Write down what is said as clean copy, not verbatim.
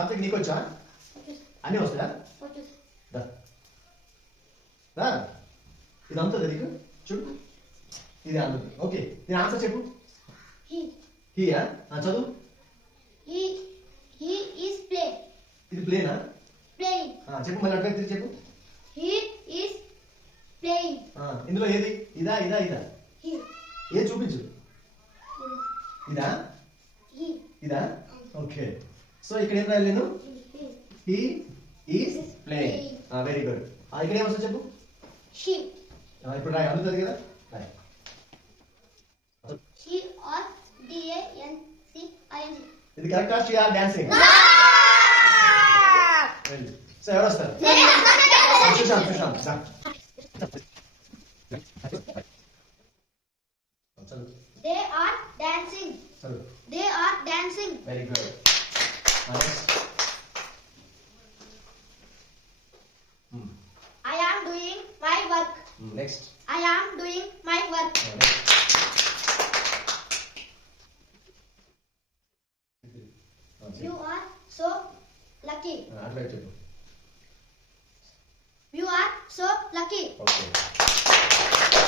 సాత్విక్ నీకు వచ్చా అన్నీ వస్తాయా రా ఇది అంతుంది నీకు చూడు ఇది అంటుంది ఓకే నేను ఆన్సర్ చెప్పు హీయా చదువు he is playing ఇది ప్లేనా playing చెప్పు మళ్ళీ అట్లా చెప్పు he is playing ఇందులో ఏది ఇదా ఇదా ఇదా he ఏది చూపించు ఇదా ఇదా ఓకే సో ఇక్కడ ఏం రాయాలి నేను he is playing very good ఇక్కడ ఏమొస్తుంది చెప్పు she ఇప్పుడు రాయి అందుతుంది కదా రాయి she or dancing ఇది కరెక్టా షీ ఆర్ డాన్సింగ్ సో ఎవరు వస్తారు Sushant they are dancing they are dancing very good I am doing my work next I am doing my work you are so lucky you are so lucky okay